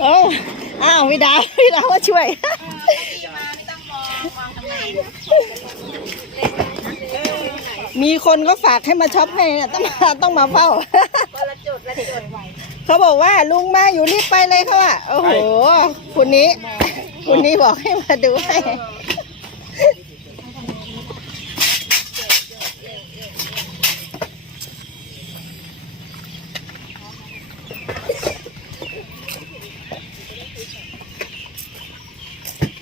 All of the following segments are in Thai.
โอ้อ้าวพี่ดาวพี่ดาวมาช่วยมีคนก็ฝากให้มาช็อปให้นะต้องมาต้องมาเฝ้าเขาบอกว่าลุงมาอยู่รีบไปเลยเขาอะโอ้โหคุณนี้คุณนี้บอกให้มาดูให้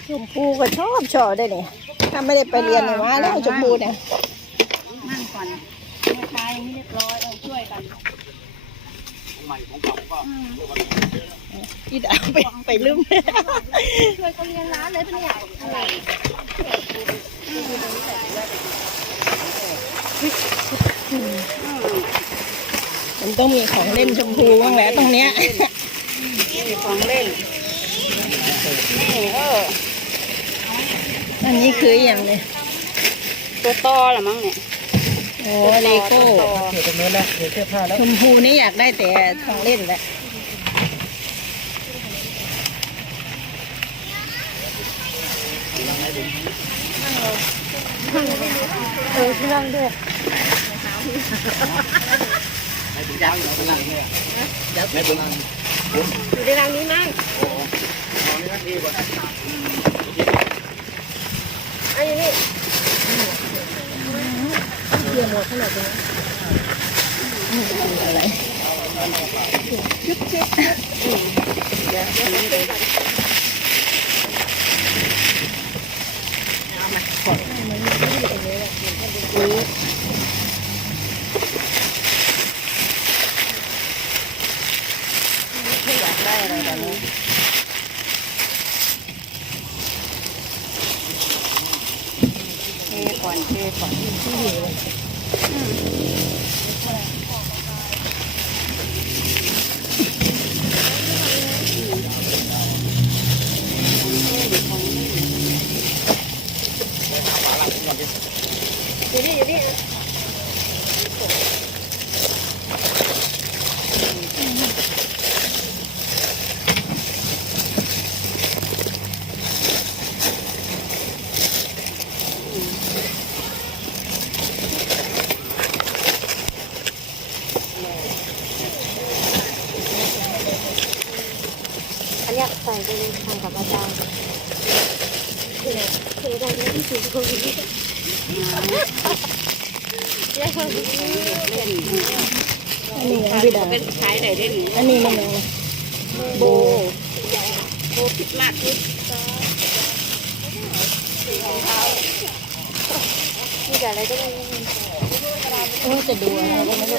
ชมพูก็ชอบชอบได้เนี่ยถ้าไม่ได้ไปเรียนเนี่ยมาแล้วชมพูเนี่ยนั่งก่อนแม่ค้ายังไม่เรียบร้อยเอาช่วยกันอีดาวไปไปลืมช่วยเขาเลี้ยงร้านเลยปะเนี่ยอะไรมั นต้องมีของเล่นชมพูบ้างแหละตรงเนี้ยมีของเล่นนี่เอออันนี้คืออย่างเลยตัวต่อเหรอมั้งเนี่ยโอ้เลโก้เดี๋ยวตรงนู้นแล้วเดี๋ยวเสื้อผ้าแล้วชมพูนี่อยากได้แต่ของเล่นแหละเออเครื่องด้วย ให้ถึงยังเรากำลังเนี่ยให้ผมอยู่ในรังนี้มั้งโองนี่นาทีก่อนอันนี้นี่อะไรอยากได้อะไรแบบนี้ เท ก่อนเทก่อนอยู่นี่อยู่นี่อันเนี้ ยใส่ไปเลยทางกับอาจารย์คือคือได้ไม่ที่สุดคนนี้เล่นอันนี้ยังพี่ดาวเป็นขายไหนได้หนิอันนี้มันยังโบโบพิดมากพิดมีแต่อะไรก็ได้โอ้จะดูอะไรก็ไม่รู้